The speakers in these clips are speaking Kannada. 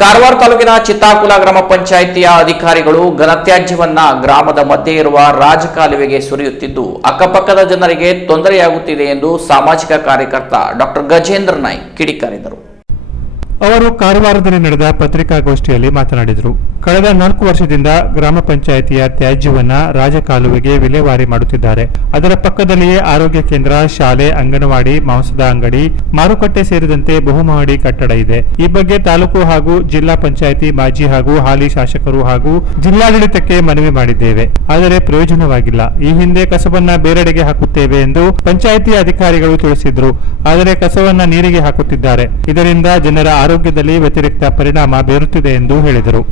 ಕಾರವಾರ ತಾಲೂಕಿನ ಚಿತ್ತಾಕುಲ ಗ್ರಾಮ ಪಂಚಾಯಿತಿಯ ಅಧಿಕಾರಿಗಳು ಘನತ್ಯಾಜ್ಯವನ್ನ ಗ್ರಾಮದ ಮಧ್ಯೆ ಇರುವ ರಾಜಕಾಲುವೆಗೆ ಸುರಿಯುತ್ತಿದ್ದು ಅಕ್ಕಪಕ್ಕದ ಜನರಿಗೆ ತೊಂದರೆಯಾಗುತ್ತಿದೆ ಎಂದು ಸಾಮಾಜಿಕ ಕಾರ್ಯಕರ್ತ ಡಾಕ್ಟರ್ ಗಜೇಂದ್ರ ನಾಯ್ಕ್ ಕಿಡಿಕಾರಿದರು. ಅವರು ಕಾರವಾರದಲ್ಲಿ ನಡೆದ ಪತ್ರಿಕಾಗೋಷ್ಠಿಯಲ್ಲಿ ಮಾತನಾಡಿದರು. ಕಳೆದ 4 ವರ್ಷದಿಂದ ಗ್ರಾಮ ಪಂಚಾಯಿತಿಯ ತ್ಯಾಜ್ಯವನ್ನ ರಾಜಕಾಲುವೆಗೆ ವಿಲೇವಾರಿ ಮಾಡುತ್ತಿದ್ದಾರೆ. ಅದರ ಪಕ್ಕದಲ್ಲಿಯೇ ಆರೋಗ್ಯ ಕೇಂದ್ರ, ಶಾಲೆ, ಅಂಗನವಾಡಿ, ಮಾಂಸದ ಅಂಗಡಿ, ಮಾರುಕಟ್ಟೆ ಸೇರಿದಂತೆ ಬಹುಮಹಡಿ ಕಟ್ಟಡ ಇದೆ. ಈ ಬಗ್ಗೆ ತಾಲೂಕು ಹಾಗೂ ಜಿಲ್ಲಾ ಪಂಚಾಯಿತಿ ಮಾಜಿ ಹಾಗೂ ಹಾಲಿ ಶಾಸಕರು ಹಾಗೂ ಜಿಲ್ಲಾಡಳಿತಕ್ಕೆ ಮನವಿ ಮಾಡಿದ್ದೇವೆ. ಆದರೆ ಪ್ರಯೋಜನವಾಗಿಲ್ಲ. ಈ ಹಿಂದೆ ಕಸವನ್ನ ಬೇರೆಡೆಗೆ ಹಾಕುತ್ತೇವೆ ಎಂದು ಪಂಚಾಯಿತಿ ಅಧಿಕಾರಿಗಳು ತಿಳಿಸಿದ್ರು. ಆದರೆ ಕಸವನ್ನ ನೀರಿಗೆ ಹಾಕುತ್ತಿದ್ದಾರೆ. ಇದರಿಂದ ಜನರ ಆರೋಗ್ಯದಲ್ಲಿ ವ್ಯತಿರಿಕ್ತ ಪರಿಣಾಮ ಬೀರುತ್ತಿದೆ ಎಂದು ಹೇಳಿದರು.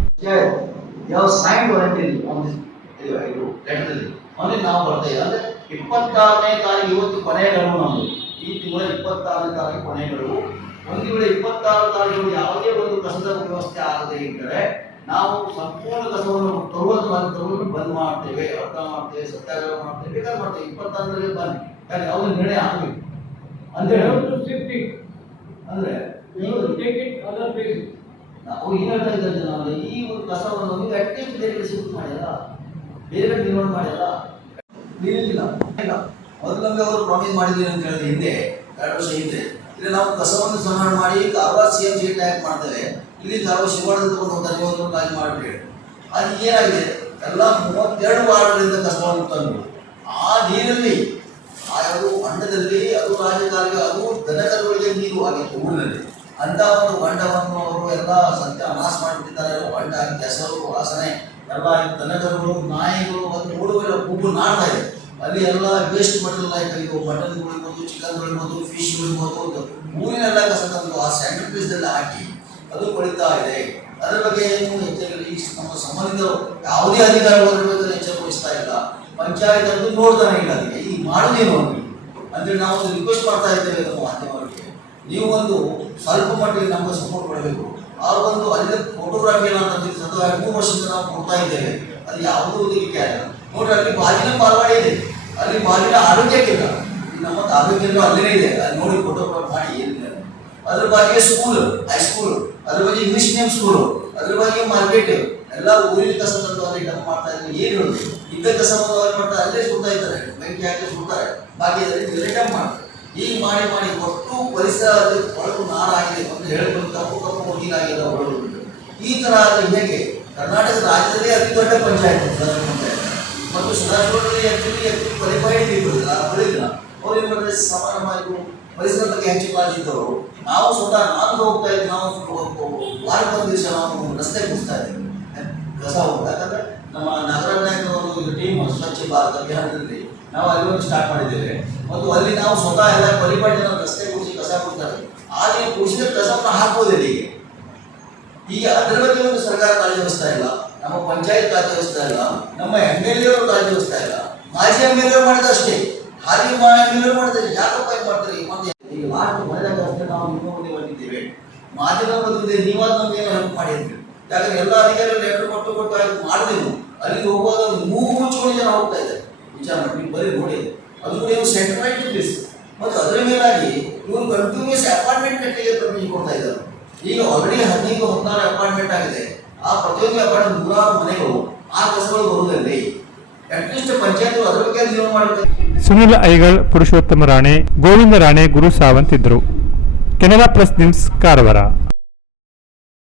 ಯಾವುದೇ ಒಂದು ಕಸದ ವ್ಯವಸ್ಥೆ ಆಗದೆ ಇದ್ದರೆ ನಾವು ಸಂಪೂರ್ಣ ಕಸವನ್ನು ತರುವುದು ಬಂದ್ ಮಾಡ್ತೇವೆ, ಅರ್ಥ ಮಾಡ್ತೇವೆ, ಸತ್ಯಾಗ್ರಹ ಮಾಡ್ತೇವೆ, ಬೇಕಾದ್ರೆ ಮಾಡ್ತೇವೆ. 26ರಲ್ಲಿ ಬನ್ನಿ, ಯಾಕಂದ್ರೆ ಯಾವುದೇ ನಿರ್ಣಯ ಆಗಬೇಕು ಅಂತ ಹೇಳಿ ಅಂದ್ರೆ ನಾವು ಏನ್ ಹೇಳ್ತಾ ಇದ್ದಾರೆ ಜನ ಅಂದ್ರೆ ಈ ಒಂದು ಕಸವನ್ನು ನೀವು ಅಟ್ಲೀಸ್ಟ್ ಬೇರೆ ಕಡೆ ಶಿಫ್ಟ್ ಮಾಡ್ಯಾರ, ಬೇರೆ ಕಡೆ ನಿರ್ಮಾಣ ಮಾಡ್ಯಾರ. ನೀರಿಲ್ಲ ಮೊದಲು ನಮಗೆ ಅವರು ಪ್ರಾಮಿಸ್ ಮಾಡಿದ್ರಿ ಅಂತ ಹೇಳಿದ್ರೆ ಹಿಂದೆ 2 ವರ್ಷ ಹಿಂದೆ ಇಲ್ಲಿ ನಾವು ಕಸವನ್ನು ಸಂಗ್ರಹಣ ಮಾಡಿ ಕಾರವಾರ CM ಸೀಟ್ ಟ್ಯಾಕ್ ಮಾಡ್ತೇವೆ. ಇಲ್ಲಿ ಕಾರವಾರ ಶಿವಾಡದ ತಗೊಂಡು ಹೋಗ್ತಾರೆ, ನೀವು ಕಾಳಜಿ ಮಾಡಬೇಡಿ. ಅದು ಏನಾಗಿದೆ, ಎಲ್ಲ 32 ವಾರ್ಡ್ಗಳಿಂದ ಕಸವನ್ನು ತಂದು ಆ ನೀರಲ್ಲಿ ಅದು ಹೊಂಡದಲ್ಲಿ ಅದು ರಾಜಕಾಲುವೆ ಅದು ದನಕರುಗಳಿಗೆ ನೀರು ಆಗಿತ್ತು ಊರಿನಲ್ಲಿ. ಅಂತ ಒಂದು ಹೊಂಡವನ್ನು ಅವರು ಎಲ್ಲ ನಾಶ ಮಾಡಿಬಿಟ್ಟಿದ್ದಾರೆ. ಹೊಂಡ ಕೆಸರು ವಾಸನೆ ಎಲ್ಲ ದನಕರುಗಳು, ನಾಯಿಗಳು ಮತ್ತು ಹುಡುಗರ ಕೂಗು ನಾಡ್ತಾ ಇದೆ. ಅಲ್ಲಿ ಎಲ್ಲ ವೇಸ್ಟ್ ಮಟಲ್ ಲೈಕ್ ಇದು ಮಟನ್ ಉಳಿಬೋದು, ಚಿಕನ್ ಉಳಿಬೋದು, ಫಿಶ್ ಉಳಿಬೋದು, ಊರಿನೆಲ್ಲ ಕಸ ತಂದು ಆ ಸ್ಯಾಂಡಲ್ ಪೀಸ್ದಲ್ಲಿ ಹಾಕಿ ಅದು ಕೊಳಿತಾ ಇದೆ. ಅದರ ಬಗ್ಗೆ ಏನು ಹೆಚ್ಚಾಗಿ ನಮ್ಮ ಸಂಬಂಧಿಕರು ಯಾವುದೇ ಅಧಿಕಾರಿಗಳು ಎಚ್ಚರ ವಹಿಸ್ತಾ ಇಲ್ಲ. ಪಂಚಾಯತ್ ಅಂತೂ ನೋಡ್ತಾನೆ ಇಲ್ಲ. ಅದಕ್ಕೆ ಈ ಮಾಡೋದೇನು ಅಂತೇಳಿ ನಾವು ರಿಕ್ವೆಸ್ಟ್ ಮಾಡ್ತಾ ಇದ್ದೇವೆ ನಮ್ಮ ಮಾಧ್ಯಮಗಳಿಗೆ. ನೀವು ಒಂದು ಸ್ವಲ್ಪ ಮಟ್ಟಿಗೆ ನಮಗೆ ಸಪೋರ್ಟ್ ಮಾಡಬೇಕು. ಆ ಒಂದು ಅಲ್ಲಿ ಫೋಟೋಗ್ರಾಫಿ ಅಂತ 3 ವರ್ಷದಿಂದ ನಾವು ಕೊಡ್ತಾ ಇದ್ದೇವೆ. ಅದು ಯಾವುದೂ ಓದಲಿಕ್ಕೆ ಆಗಿಲ್ಲ. ನೋಡ್ರಿ, ಅಲ್ಲಿ ಬಾಗಿನ ಪಾಲ್ವಾಡಿ ಇದೆ, ಅಲ್ಲಿ ಬಾಗಿನ ಆರೋಗ್ಯಕ್ಕಿಲ್ಲ. ನಮ್ಮ ಆರೋಗ್ಯ ಕೇಂದ್ರ ಅಲ್ಲೇ ಇದೆ, ಅಲ್ಲಿ ನೋಡಿ ಫೋಟೋಗ್ರಾಫ್ ಮಾಡಿ ಏನಿಲ್ಲ. ಅದ್ರ ಬಗ್ಗೆ ಸ್ಕೂಲ್, ಹೈಸ್ಕೂಲ್, ಅದ್ರ ಬಗ್ಗೆ ಇಂಗ್ಲಿಷ್ ಮೀಡಿಯಂ ಸ್ಕೂಲು, ಅದ್ರ ಬಗ್ಗೆ ಮಾರ್ಕೆಟ್ ಎಲ್ಲ ಊರಿನ ಕಸ ತಂದು ಅಲ್ಲಿ ಡಂಪ್ ಮಾಡ್ತಾ ಇದ್ದಾರೆ. ಏನು ಹೇಳುದು, ಇದ್ದ ಕಸವನ್ನು ಅವ್ರು ಮಾಡ್ತಾರೆ, ಅಲ್ಲೇ ಸುಡ್ತಾ ಇದ್ದಾರೆ, ಬೆಂಕಿ ಹಾಕಿ ಸುಡ್ತಾರೆ, ಬಾಕಿ ಅದರಲ್ಲಿ ಡಂಪ್ ಮಾಡ್ತಾರೆ. ಈಗ ಮಾಡಿ ಒಟ್ಟು ಪರಿಸರ ಒಳಗು ನಾಡಾಗಿದೆ ಅಂತ ಹೇಳ್ಕೊಂಡು ಕಪ್ಪು ನೀರಾಗಿದೆ ಒಳಗು. ಈ ತರ ಹೇಗೆ ಕರ್ನಾಟಕ ರಾಜ್ಯದಲ್ಲಿ ಅತಿ ದೊಡ್ಡ ಪಂಚಾಯತ್ ಪಂಚಾಯತ್ ಮತ್ತು ಸದಾಶಿವರಲ್ಲಿ ಕ್ವಾಲಿಫೈಡ್ ಪೀಪಲ್ ಬೆಳೆದಿಲ್ಲ. ಅವ್ರು ಏನು ಮಾಡಿದ್ರೆ ಸಮಾನವಾಗಿ ಪರಿಸರ ಬಗ್ಗೆ ಹೆಚ್ಚು ಕಾಳಜಿ ಇದ್ದವರು. ನಾವು ಸ್ವತಃ ನಾನು ಹೋಗ್ತಾ ಇದ್ದೀವಿ, ನಾವು ವಾರಕ್ಕೊಂದು ದಿವಸ ನಾವು ರಸ್ತೆ ಮುಗಿಸ್ತಾ ಇದ್ದೀವಿ ಕಸ ಹೋಗ್ತಾ. ಯಾಕಂದ್ರೆ ನಮ್ಮ ನಗರ ನಾಯಕರು ಟೀಮ್ ಸ್ವಚ್ಛ ಭಾರತ ಅಭಿಯಾನದಲ್ಲಿ ನಾವು ಅಲ್ಲಿ ಒಂದು ಸ್ಟಾರ್ಟ್ ಮಾಡಿದ್ದೇವೆ. ಮತ್ತು ಅಲ್ಲಿ ನಾವು ಸ್ವತಃ ಎಲ್ಲ ಕ್ವಾಲಿಫೈಡ್ ಜನ ರಸ್ತೆ ಗುಡಿಸಿ ಕಸ ಕೊಡ್ತಾರೆ. ಆದರೆ ಕುಡಿಸಿದ ಕಸವನ್ನು ಹಾಕುವುದಿಲ್ಲ. ಈಗ ಅದರ ಬಗ್ಗೆ ಒಂದು ಸರ್ಕಾರ ಕಾಳಜಿ ವಹಿಸ್ತಾ ಇಲ್ಲ, ನಮ್ಮ ಪಂಚಾಯತ್ ಕಾಳಜಿ ವಹಿಸ್ತಾ ಇಲ್ಲ, ನಮ್ಮ MLA ಅವರು ಕಾಳಜಿ ವಹಿಸ್ತಾ ಇಲ್ಲ. ಮಾಜಿ MLA ಮಾಡಿದಷ್ಟೇ, ಹಾಲಿ MLA ಮಾಡಿದ್ರೆ ಯಾಕಪ್ಪ ಮಾಡ್ತಾರೆ. ಮತ್ತೆ ಈಗ ಲಾಸ್ಟ್ ಮನೆದಾಗ ಅಷ್ಟೇ ನಾವು ಇನ್ನೂ ಮುಂದೆ ಬಂದಿದ್ದೇವೆ. ಮಾಧ್ಯಮ ಬಂದಿದೆ, ನೀವಾದ ನಮ್ಗೆ ಏನೋ ಹೆಲ್ಪ್ ಮಾಡಿದ್ವಿ. ಯಾಕಂದ್ರೆ ಎಲ್ಲ ಅಧಿಕಾರಿಗಳು ಲೆಟರ್ ಕೊಟ್ಟು ಆಯ್ತು ಮಾಡಿದೆವು. ಅಲ್ಲಿ ಹೋಗುವಾಗ ಮೂಗು ಮುಚ್ಕೊಂಡು ಜನ ಹೋಗ್ತಾ ಇದ್ದಾರೆ. ವಿಚಾರ ಮಾಡಿ, ನೀವು ಬರೀ ನೋಡಿ, ಅದು ಕೂಡ ಇವರು ಸೆಂಟ್ರಲೈಟ್ ಪ್ಲೇಸ್. ಮತ್ತು ಅದರ ಮೇಲಾಗಿ ಇವರು ಕಂಟಿನ್ಯೂಸ್ ಅಪಾರ್ಟ್ಮೆಂಟ್ ಕಟ್ಟಿಗೆ ಪರ್ಮಿಷನ್ ಕೊಡ್ತಾ ಇದ್ದಾರೆ. ಈಗ ಆಲ್ರೆಡಿ 15-16 ಅಪಾರ್ಟ್ಮೆಂಟ್ ಆಗಿದೆ. ಆ ಪ್ರತಿಯೊಂದು ಅಪಾರ್ಟ್ಮೆಂಟ್ 100 ಮನೆಗಳು ಆ ಕಸಗಳು ಬರುವುದಿಲ್ಲ. ಅಟ್ಲೀಸ್ಟ್ ಪಂಚಾಯತ್ ಅದರ ಬಗ್ಗೆ ಜೀವನ ಮಾಡಬೇಕು. ಸುನಿಲ್ ಐಗಳ್, ಪುರುಷೋತ್ತಮ ರಾಣೆ, ಗೋವಿಂದ ರಾಣೆ, ಗುರು ಸಾವಂತ್ ಇದ್ರು. Canara plus news, Karwar.